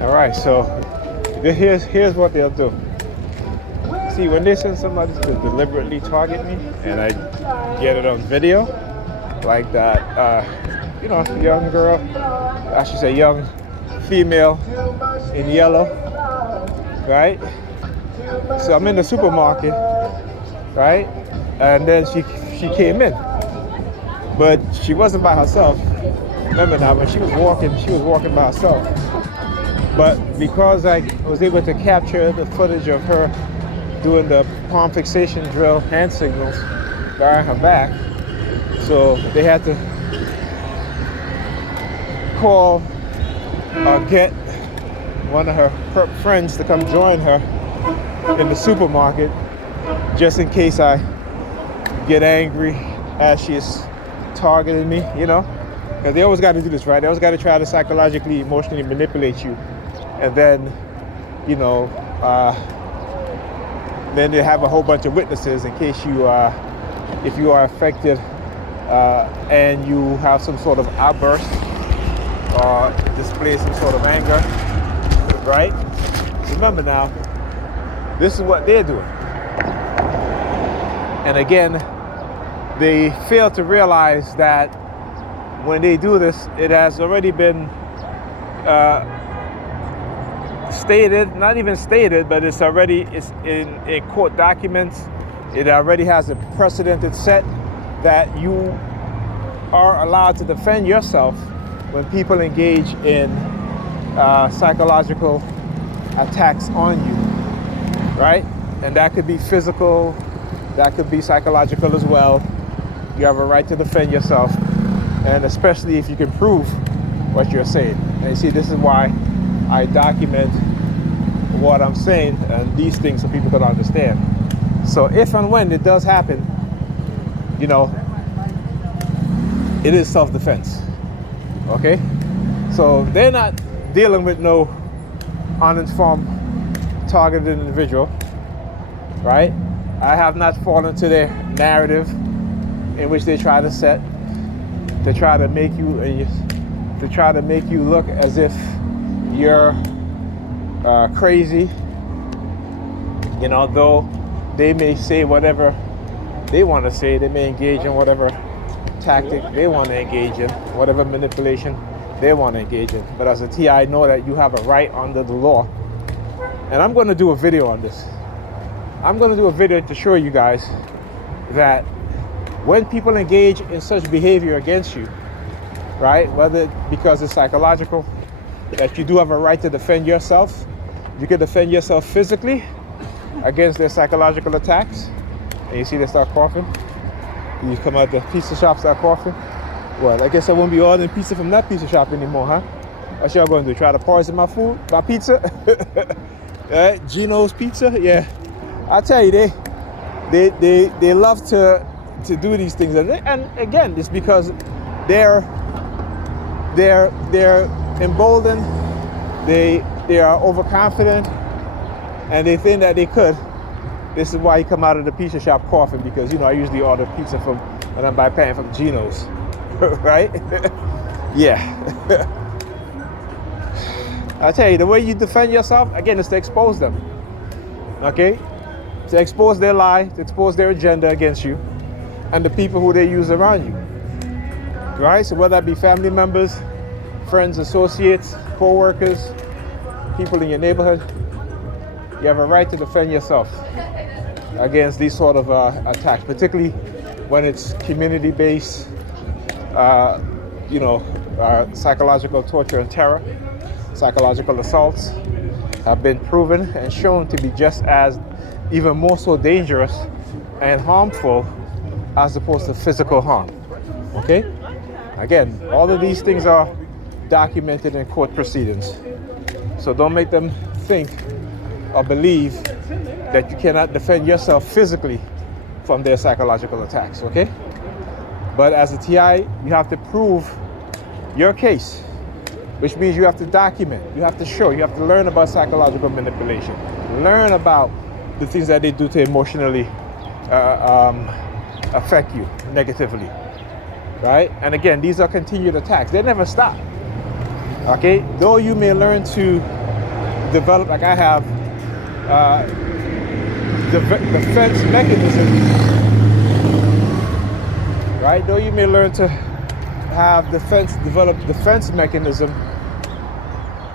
All right, so here's what they'll do. See, when they send somebody to deliberately target me, and I get it on video, like that, young girl, I should say young female in yellow, right? So I'm in the supermarket, right? And then she came in, but she wasn't by herself. Remember now, when she was walking by herself. But because I was able to capture the footage of her doing the palm fixation drill hand signals behind her back, so they had to call or get one of her friends to come join her in the supermarket, just in case I get angry as she is targeting me, because they always got to do this, right? They always got to try to psychologically, emotionally manipulate you, and then, then they have a whole bunch of witnesses in case if you are affected and you have some sort of outburst or display some sort of anger, right? Remember now, this is what they're doing. And again, they fail to realize that when they do this, it has already been stated, not even stated, but it's in court documents. It already has a precedent set that you are allowed to defend yourself when people engage in psychological attacks on you, right? And that could be physical, that could be psychological as well. You have a right to defend yourself, and especially if you can prove what you're saying. And you see, this is why I document what I'm saying and these things so people can understand. So if and when it does happen, it is self-defense, okay? So they're not dealing with no uninformed targeted individual, right? I have not fallen to their narrative in which they try to set, to try to make you look as if you're crazy, though they may say whatever they want to say, they may engage in whatever tactic they want to engage in, whatever manipulation they want to engage in. But as a TI, I know that you have a right under the law. And I'm going to do a video on this. I'm going to do a video to show you guys that when people engage in such behavior against you, right, whether because it's psychological, that you do have a right to defend yourself. You can defend yourself physically against their psychological attacks. And you see they start coughing. You come out the pizza shop, start coughing. Well, I guess I won't be ordering pizza from that pizza shop anymore, huh? What y'all going to do? Try to poison my food, my pizza? Right? Gino's Pizza? Yeah. I tell you, they love to do these things, and again, it's because they're emboldened, they are overconfident, and they think that they could. This is why you come out of the pizza shop coughing, because I usually order pizza when I'm paying from Gino's, right? Yeah. I tell you, the way you defend yourself, again, is to expose them, okay? To expose their lie, to expose their agenda against you, and the people who they use around you, right? So whether that be family members, friends, associates, co-workers, people in your neighborhood, you have a right to defend yourself against these sort of attacks, particularly when it's community-based, psychological torture and terror. Psychological assaults have been proven and shown to be just as, even more so dangerous and harmful as opposed to physical harm, okay? Again, all of these things are documented in court proceedings. So don't make them think or believe that you cannot defend yourself physically from their psychological attacks, okay? But as a TI, you have to prove your case, which means you have to document, you have to show, you have to learn about psychological manipulation, learn about the things that they do to emotionally affect you negatively, right? And again, these are continued attacks. They never stop, okay? Though you may learn to develop, like I have, uh, defense mechanism, right? Though you may learn to have develop defense mechanism,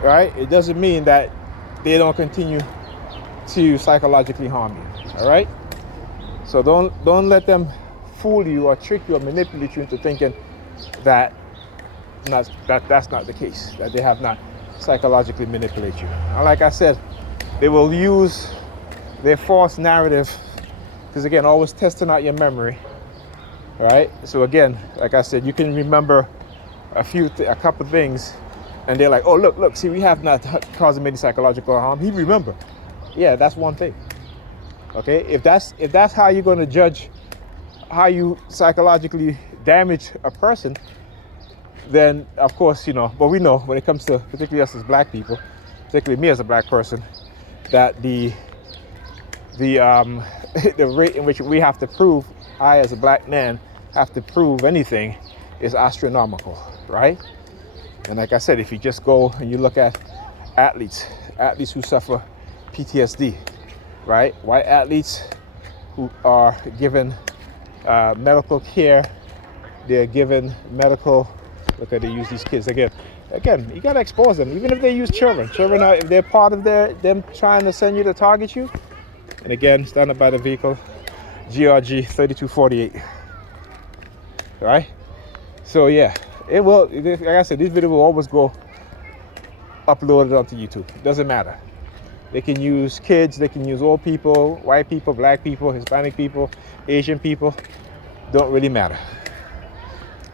right? It doesn't mean that they don't continue to psychologically harm you, all right? So don't let them fool you or trick you or manipulate you into thinking that that's not the case, that they have not psychologically manipulated you. And like I said, they will use their false narrative, because again, always testing out your memory, all right? So again, like I said, you can remember a couple things, and they're like, oh, look, see, we have not caused him any psychological harm. He remember. Yeah, that's one thing. Okay, if that's how you're going to judge how you psychologically damage a person, then of course, but we know when it comes to particularly us as black people, particularly me as a black person, that the the rate in which we have to prove, I as a black man have to prove anything, is astronomical, right? And like I said, if you just go and you look at athletes who suffer PTSD, right? White athletes who are given medical care, they're given medical, look how they use these kids. Again, you gotta expose them, even if they use children. If they're part of them trying to send you to target you. And again, stand up by the vehicle, GRG 3248, right? So yeah, it will, like I said, this video will always go uploaded onto YouTube. It doesn't matter. They can use kids, they can use old people, white people, black people, Hispanic people, Asian people. Don't really matter,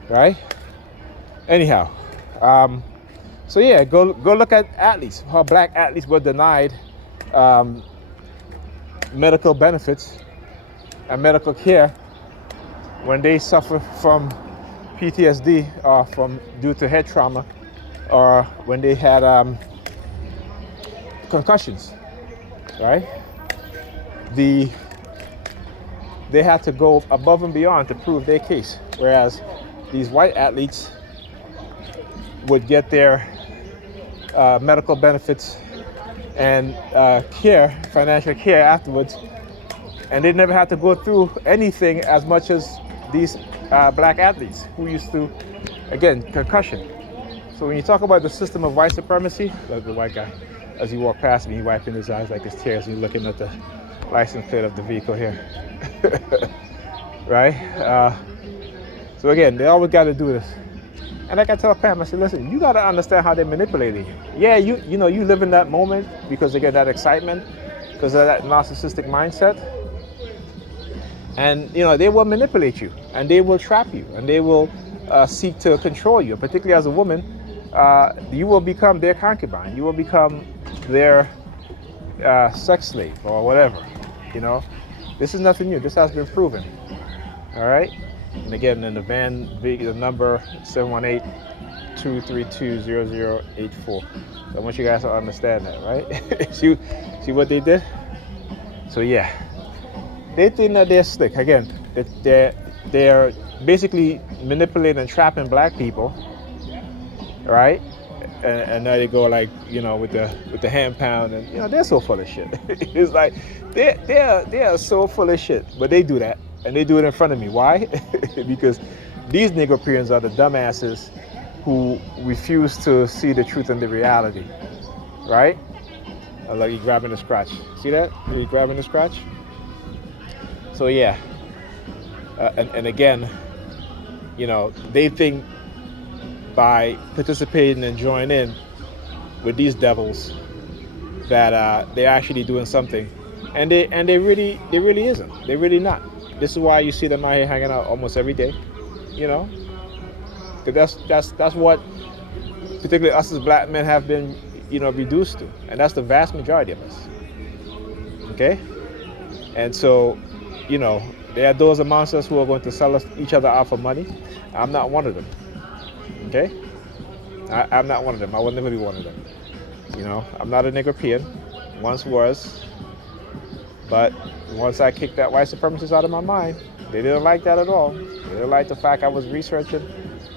right? Anyhow, so yeah, go look at athletes, how black athletes were denied medical benefits and medical care when they suffer from PTSD or due to head trauma, or when they had concussions, right? They had to go above and beyond to prove their case, whereas these white athletes would get their medical benefits and financial care afterwards, and they never had to go through anything as much as these black athletes who used to, again, concussion. So when you talk about the system of white supremacy, like the white guy, as he walked past me, he wiping his eyes like his tears, and he's looking at the license plate of the vehicle here, right? So again, they always got to do this. And like I tell Pam, I said, listen, you got to understand how they're manipulating you. Yeah, you live in that moment because they get that excitement, because of that narcissistic mindset. And, they will manipulate you, and they will trap you, and they will seek to control you. Particularly as a woman, you will become their concubine. You will become their sex slave or whatever, This is nothing new. This has been proven, all right? And again, in the number 718-232-0084. So I want you guys to understand that, right? see what they did? So yeah, they think that they're slick. Again, they're basically manipulating and trapping black people, right? And now they go like, with the hand pound, and they're so full of shit. It's like they are so full of shit, but they do that. And they do it in front of me. Why? Because these Negropeans are the dumbasses who refuse to see the truth and the reality, right? I like you grabbing the scratch. See that? You grabbing the scratch? So yeah, and again, they think by participating and joining in with these devils that they're actually doing something, and they really isn't. They're really not. This is why you see them out here hanging out almost every day, because that's what particularly us as black men have been, reduced to, and that's the vast majority of us. Okay, and so, there are those amongst us who are going to sell each other out for money. I'm not one of them. Okay, I'm not one of them. I will never be one of them. I'm not a Negropean. Once was. But once I kicked that white supremacist out of my mind, they didn't like that at all. They didn't like the fact I was researching,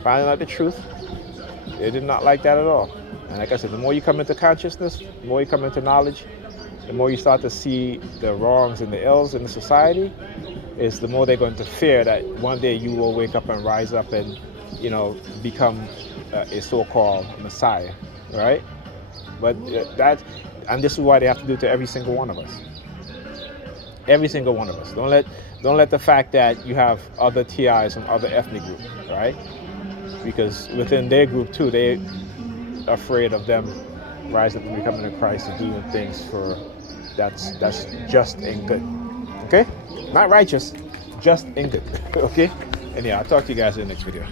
finding out the truth. They did not like that at all. And like I said, the more you come into consciousness, the more you come into knowledge, the more you start to see the wrongs and the ills in the society, is the more they're going to fear that one day you will wake up and rise up and, become a so-called Messiah, right? But and this is why they have to do it to every single one of us. Every single one of us. Don't let the fact that you have other TIs from other ethnic groups, right? Because within their group too, they afraid of them rising up and becoming a Christ and doing things for that's just and good. Okay? Not righteous, just and good. Okay? And yeah, I'll talk to you guys in the next video.